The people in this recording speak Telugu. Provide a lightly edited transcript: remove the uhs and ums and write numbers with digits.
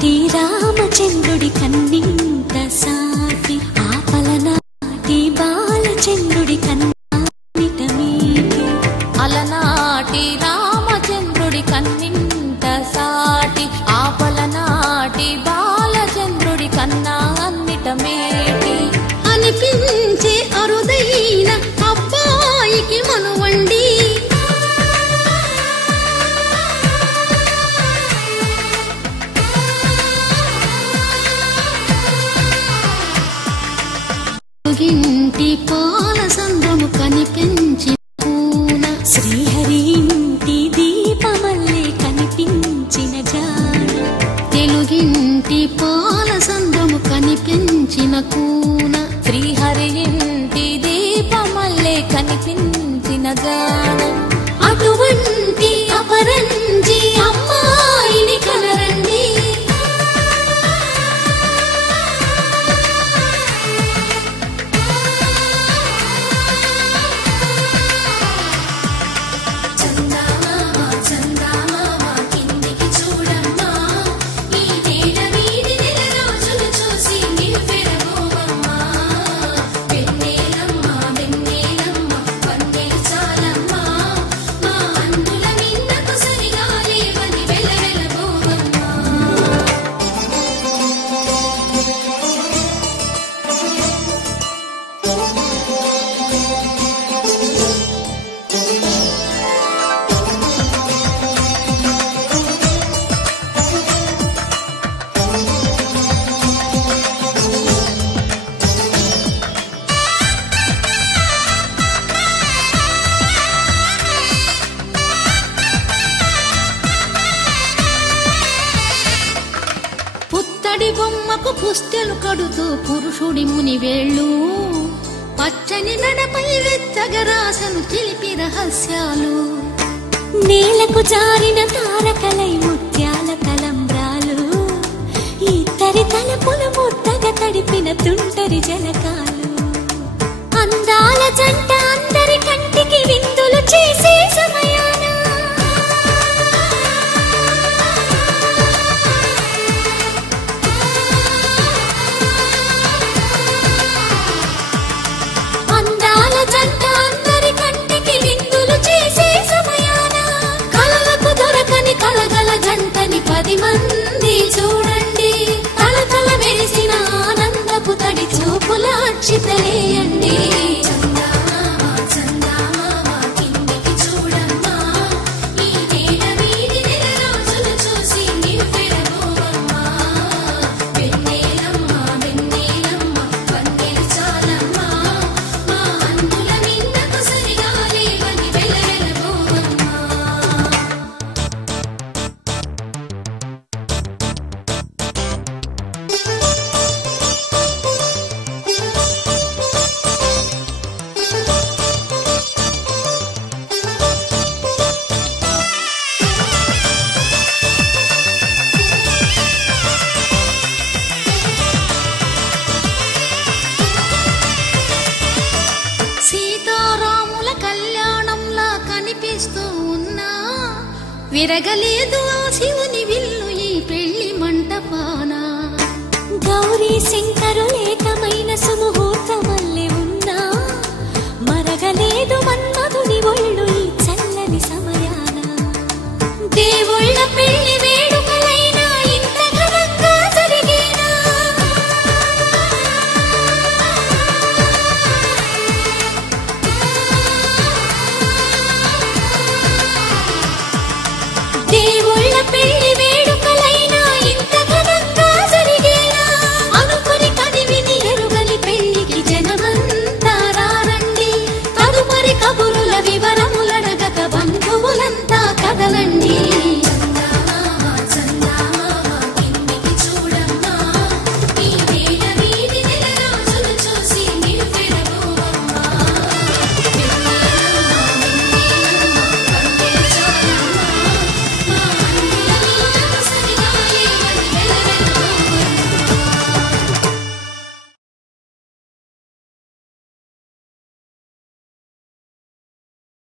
అలనాటి రామచంద్రుడి కన్నింత సాటి ఆపలనాటి బాలచంద్రుడి కన్నిటమేటి అలనాటి రామచంద్రుడి కన్నింత సాటి ఆపలనాటి బాలచంద్రుడి కన్నా అన్నిటమేటి అనిపించే అరుదైన అబ్బాయికి మనువండి ఇంటి పాల సంద్రము కనిపించి శ్రీహరి ఇంటి దీపమల్లే కనిపించిన జాన తెలుగింటి పాల సంద్రము కనిపించిన కూన శ్రీహరి ఇంటి దీపమల్లే కనిపించిన జాన అటువంటి అపరంజి అమ్మాయిని కనరండి బొమ్మకు పుస్తెలు కడుతూ పురుషుడి ముని వేళ్ళు పచ్చని నడపై వెచ్చగరాసను చిలిపి రహస్యాలు నేలకు జారిన తారకలై ముత్యాల తలంబ్రాలు ఇద్దరి తలపులు ముద్దగా తడిపిన తుంటరి జలకాలు అందాల జంట అందరి కంటికి విందులు చేసే సమయాన జంటని 10 మంది చూడండి తలతల మెరిసిన ఆనందపు తడి చూపుల అక్షితలేయండి విరగలేదు ఆ శివుని విల్లు ఈ పెళ్లి మంటపాన గౌరీ శంకరులేకమైన సుము